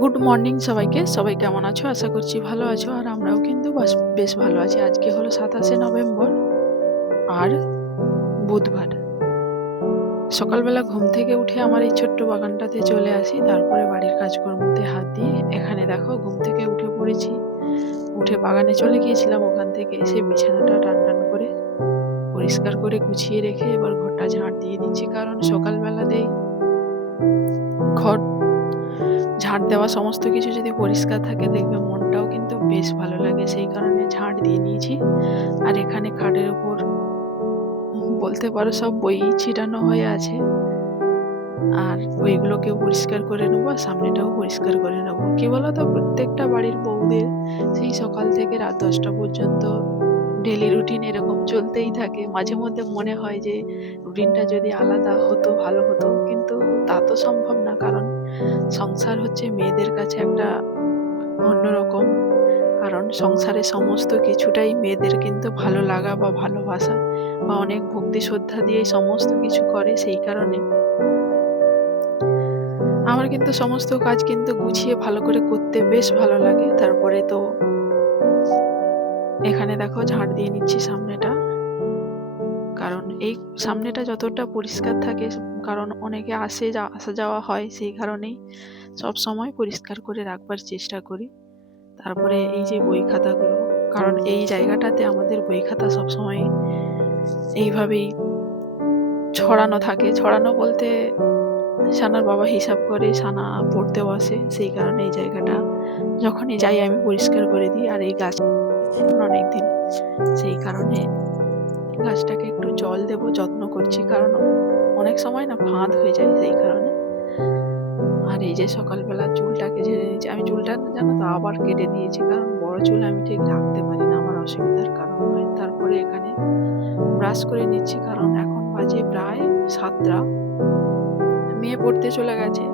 Good morning সবাইকে। সবাই কেমন আছো? আশা করছি ভালো আছো। আর আমরাও কিন্তু বেশ ভালো আছি। আজকে হলো ২৭শে নভেম্বর আর বুধবার। সকালবেলা ঘুম থেকে উঠে আমার এই ছোট্ট বাগানটাতে চলে আসি। তারপরে বাড়ির কাজকর্মতে হাত দিয়ে এখানে দেখো ঘুম থেকে উঠে পড়েছি। উঠে বাগানে চলে গিয়েছিলাম। ওখান থেকে এসে বিছানাটা টান করে পরিষ্কার করে গুছিয়ে রেখে এবার ঘরটা ঝাড় দিয়ে দিচ্ছি। কারণ সকালবেলাতেই ঘর ঝাড় দেওয়া সমস্ত কিছু যদি পরিষ্কার থাকে দেখবে মনটাও কিন্তু বেশ ভালো লাগে। সেই কারণে ঝাড় দিয়ে নিয়েছি। আর এখানে খাটের উপর বলতে পারো সব বই ছিটানো হয়ে আছে। আর ওইগুলোকেও পরিষ্কার করে নেবো আর সামনেটাও পরিষ্কার করে নেবো। কি বলতো, প্রত্যেকটা বাড়ির বউদের সেই সকাল থেকে রাত 10টা পর্যন্ত ডেলি রুটিন এরকম চলতেই থাকে। মাঝে মধ্যে মনে হয় যে রুটিনটা যদি আলাদা হতো ভালো হতো, কিন্তু তা তো সম্ভব না। কারণ সংসার হচ্ছে মেয়েদের কাছে একটা অন্যরকম। কারণ সংসারে সমস্ত কিছুটাই মেয়েদের কিন্তু ভালো লাগা বা ভালোবাসা বা অনেক ভক্তি শ্রদ্ধা দিয়ে সমস্ত কিছু করে। সেই কারণে আমার কিন্তু সমস্ত কাজ কিন্তু গুছিয়ে ভালো করে করতে বেশ ভালো লাগে। তারপরে তো এখানে দেখো ঝাড় দিয়ে নিচ্ছি সামনেটা। কারণ এই সামনেটা যতটা পরিষ্কার থাকে, কারণ অনেকে আসা যাওয়া হয়, সেই কারণেই সব সময় পরিষ্কার করে রাখবার চেষ্টা করি। তারপরে এই যে বই খাতাগুলো, কারণ এই জায়গাটাতে আমাদের বই খাতা সবসময় এইভাবেই ছড়ানো থাকে। ছড়ানো বলতে সানার বাবা হিসাব করে, সানা পড়তে বসে, সেই কারণে এই জায়গাটা যখনই যাই আমি পরিষ্কার করে দিই। আর এই গাছ অনেকদিন, সেই কারণে গাছটাকে একটু জল দেবো, যত্ন করছি। কারণ অনেক সময় না ফাঁদ হয়ে যায়, সেই কারণে। আর এই যে সকালবেলা চুলটাকে ঝেড়ে নিয়েছি। আমি চুলটা জানো তো আবার কেটে দিয়েছি, কারণ বড় চুল আমি ঠিক রাখতে পারি না, আমার অসুবিধার কারণ হয়। তারপরে এখানে ব্রাশ করে নিচ্ছি, কারণ এখন বাজে প্রায় 7টা। মেয়ে পড়তে চলে গেছে।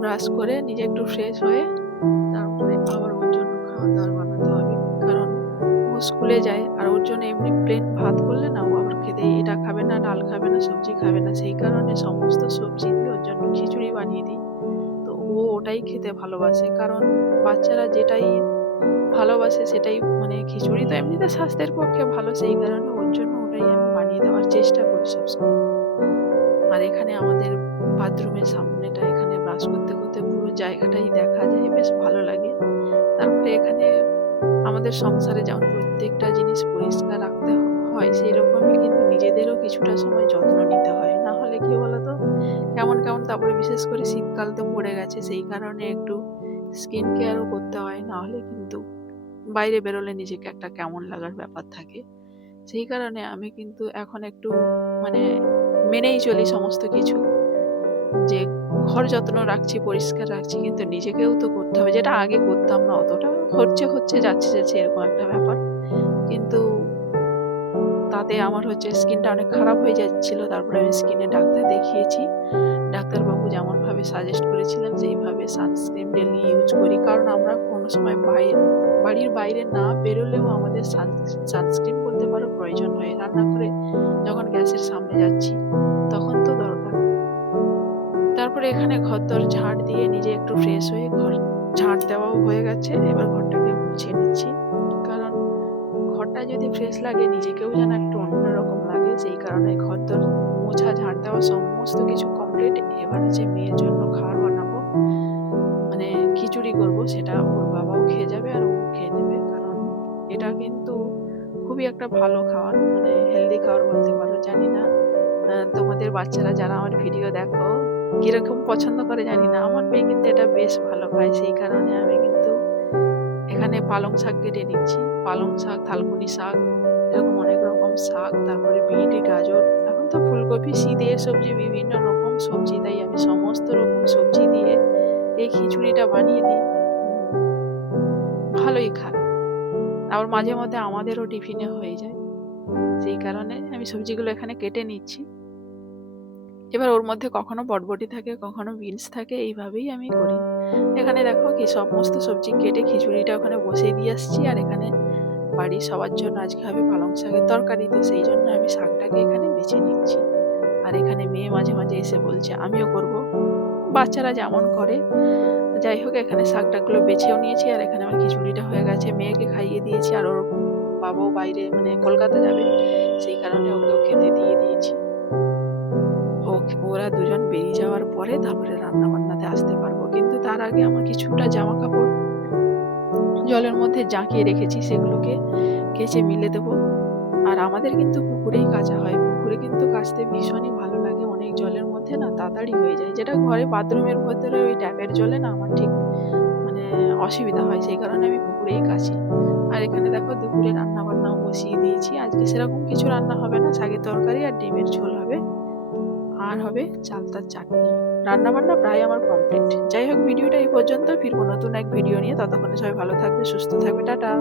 ব্রাশ করে নিজে একটু ফ্রেশ হয়ে তারপরে আবার ওর জন্য খাওয়া দাওয়ার বানাতে হবে। কারণ ও স্কুলে যায়, আর ওর জন্য এমনি প্লেন ভাত করলে না ও আবার খেতে এটা খাবে না, ডাল খাবে না, সবজি খাবে না। সেই কারণে সমস্ত সবজি দিয়ে ওর জন্য খিচুড়ি বানিয়ে দিই। তো ও ওটাই খেতে ভালোবাসে। কারণ বাচ্চারা যেটাই ভালোবাসে সেটাই, মানে খিচুড়ি তো এমনিতে স্বাস্থ্যের পক্ষে ভালো, সেই কারণে ওর জন্য ওটাই আমি বানিয়ে দেওয়ার চেষ্টা করি সবসময়। আর এখানে আমাদের বাথরুমের সামনেটা, এখানে ব্রাশ করতে করতে পুরো জায়গাটাই দেখা যায়, বেশ ভালো লাগে। তারপরে এখানে আমাদের সংসারে যেমন প্রত্যেকটা জিনিস পরিষ্কার রাখতে হয়, সেই রকমই কিন্তু নিজেদেরও কিছুটা সময় যত্ন নিতে হয়। না হলে কি বলতো, কেমন কেমন, তারপরে বিশেষ করে শীতকাল তো পড়ে গেছে, সেই কারণে একটু স্কিন কেয়ারও করতে হয়। না হলে কিন্তু বাইরে বেরোলে নিজেকে একটা কেমন লাগার ব্যাপার থাকে। সেই কারণে আমি কিন্তু এখন একটু মানে মেনেই চলি সমস্ত কিছু, যে ঘর যত্ন রাখছি, পরিষ্কার রাখছি, কিন্তু নিজেকেও তো করতে হবে। যেটা আগে করতাম না অতটা, হচ্ছে যাচ্ছে এরকম একটা ব্যাপার। কিন্তু তাতে আমার হচ্ছে স্কিনটা অনেক খারাপ হয়ে যাচ্ছিল। তারপরে আমি স্কিনের ডাক্তার দেখিয়েছি। ডাক্তারবাবু যেমনভাবে সাজেস্ট করেছিলেন সেইভাবে সানস্ক্রিন ডেলি ইউজ করি। কারণ আমরা কোনো সময় বাড়ির বাইরে না বেরোলেও আমাদের সানস্ক্রিন বলতে পারো প্রয়োজন হয়। রান্নাঘরে যখন গ্যাসের সামনে যাচ্ছি তখন তো দরকার। তারপরে এখানে ঘরদোর ঝাড় দিয়ে নিজে একটু ফ্রেশ হয়ে ঘর ঝাড় দেওয়াও হয়ে গেছে। এবার ঘরটাকে মুছে নিচ্ছি। কারণ ঘরটা যদি ফ্রেশ লাগে নিজেকেও যেন একটু অন্যরকম লাগে। সেই কারণে ঘরদোর মোছা, ঝাড় দেওয়া সমস্ত কিছু কমপ্লিট। এবার হচ্ছে মেয়ের জন্য খাবার বানাবো, মানে খিচুড়ি করব। সেটা ওর বাবাও খেয়ে যাবে আর ও খেয়ে নেবে। কারণ এটা কিন্তু খুবই একটা ভালো খাবার, মানে হেলদি খাবার বলতে পারো। জানি না তোমাদের বাচ্চারা যারা আমার ভিডিও দেখো কিরকম পছন্দ করে জানি না। আমার মেয়ে কিন্তু এটা বেশ ভালো খায়। সেই কারণে আমি কিন্তু এখানে পালং শাক কেটে নিচ্ছি। পালং শাক, থালকুনি শাক, এরকম অনেক রকম শাক, তারপরে বিট, গাজর, এখন তো ফুলকপি, শীতের সবজি, বিভিন্ন রকম সবজি, তাই আমি সমস্ত রকম সবজি দিয়ে এই খিচুড়িটা বানিয়ে দিই। ভালোই খায়। আবার মাঝে মধ্যে আমাদেরও টিফিনে হয়ে যায়। সেই কারণে আমি সবজিগুলো এখানে কেটে নিচ্ছি। এবার ওর মধ্যে কখনো বটবটি থাকে, কখনো বিনস থাকে, এইভাবেই আমি করি। এখানে দেখো কি সমস্ত সবজি কেটে খিচুড়িটা ওখানে বসিয়ে দিয়ে আসছি। আর এখানে বাড়ির সবার জন্য আজকে হবে পালং শাকের তরকারি, তো সেই জন্য আমি শাকটাকে এখানে বেছে নিচ্ছি। আর এখানে মেয়ে মাঝে মাঝে এসে বলছে আমিও করব। বাচ্চারা যেমন করে। যাই হোক, এখানে শাক টাকগুলো বেছেও নিয়েছি, আর এখানে আমার খিচুড়িটা হয়ে গেছে, মেয়েকে খাইয়ে দিয়েছি, আর ওর বাবাও বাইরে মানে কলকাতা যাবে, সেই কারণে ওকেও খেতে দিয়ে দিয়েছি। ওরা দুজন বেরিয়ে যাওয়ার পরে তারপরে রান্না বান্নাতে আসতে পারবো, কিন্তু তার আগে আমার কিছুটা জামা কাপড় জলের মধ্যে জাঁকিয়ে রেখেছি, সেগুলোকে কেচে মিলে দেবো। আর আমাদের কিন্তু পুকুরেই কাচা হয়, পুকুরে কিন্তু কাচতে ভীষণই ভালো লাগে, অনেক জলের মধ্যে না তাড়াতাড়ি হয়ে যায়, যেটা ঘরে বাথরুমের ভেতরে ওই ট্যাপের জলে না আমার ঠিক মানে অসুবিধা হয়, সেই কারণে আমি পুকুরেই কাচি। আর এখানে দেখো দুপুরে রান্না বান্নাও বসিয়ে দিয়েছি, আজকে সেরকম কিছু রান্না হবে না, শাকের তরকারি আর ডিমের ঝোল হবে, আর হবে চালতার চাটনি। রান্না বান্না প্রায় আমার কমপ্লিট। যাই হোক, ভিডিওটা এই পর্যন্ত, ফিরবো নতুন এক ভিডিও নিয়ে, ততক্ষণে সবাই ভালো থাকবে, সুস্থ থাকবে, টাটা।